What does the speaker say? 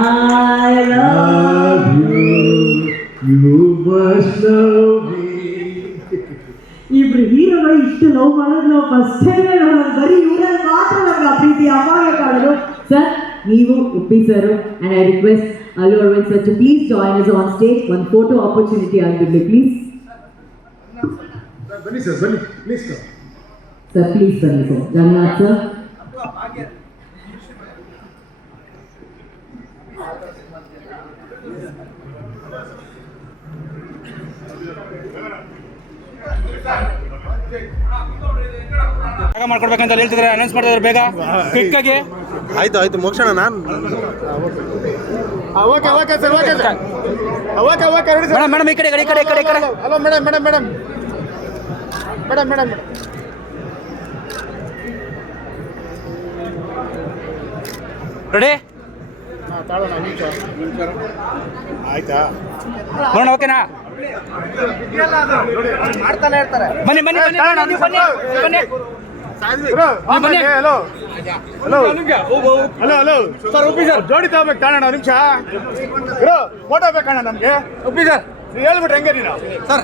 I love you. You must love me. ಇಬ್ರು ಹೀರೋಗಳು ಇಷ್ಟು ಲವ್ ಮಾಡೋದು ನಾವು ಫಸ್ಟ್ ಟೈಮ್ ನೋಡೋದು. ಬರೀ ಇವರಲ್ಲಿ ಮಾತ್ರ ನಮ್ಗೆ ಪ್ರೀತಿ ಅವಾಗ ಕಾಣೋದು. ಸರ್ ನೀವು Uppi sir and I request Allu Arvind sir to please join us on stage. ಒಂದು ಫೋಟೋ ಆಪರ್ಚುನಿಟಿ ಆಗಿರಲಿ ಪ್ಲೀಸ್. ಬನ್ನಿ ಸರ್, ಬನ್ನಿ ಪ್ಲೀಸ್ ಸರ್ ಪ್ಲೀಸ್ ಬನ್ನಿ ಸರ್. ಜಗನ್ನಾಥ್ ಸರ್. ಮಾಡ್ಕೊಡ್ಬೇಕಂತ ಹೇಳ್ತಿದ್ರೆ ಅನೌನ್ಸ್ ಮಾಡ್ತಿದ್ರೆ ಬೇಗ ಕ್ವಿಕ್ ಆಗಿ. ಆಯ್ತು ಮುಗಿಸೋಣ. ನಾನು ಮೇಡಮ್ ಈ ಕಡೆ ಹಲೋ ಮೇಡಮ್ ರೆಡಿ ಆಯ್ತಾ? ನೋಡೋಣ, ಓಕೆನಾ? ಮಾಡ್ತಾನೆ ಇರ್ತಾರೆ. ಬನ್ನಿ ಬನ್ನಿ ಬನ್ನಿ ಬನ್ನಿ ಬನ್ನಿ. ಹಲೋ ಸರ್, ಒಪ್ಪಿ ಸರ್, ಜೋಡಿ ತಗೋಬೇಕು ಕಾಣೋಣ ನಿಮಿಷ. ಫೋಟೋ ಬೇಕಣ್ಣ ನಮ್ಗೆ. ಒಪ್ಪಿ ಸರ್, ನೀವು ಹೇಳ್ಬಿಟ್ರೆ ಹೆಂಗೆ ನೀನು ಸರ್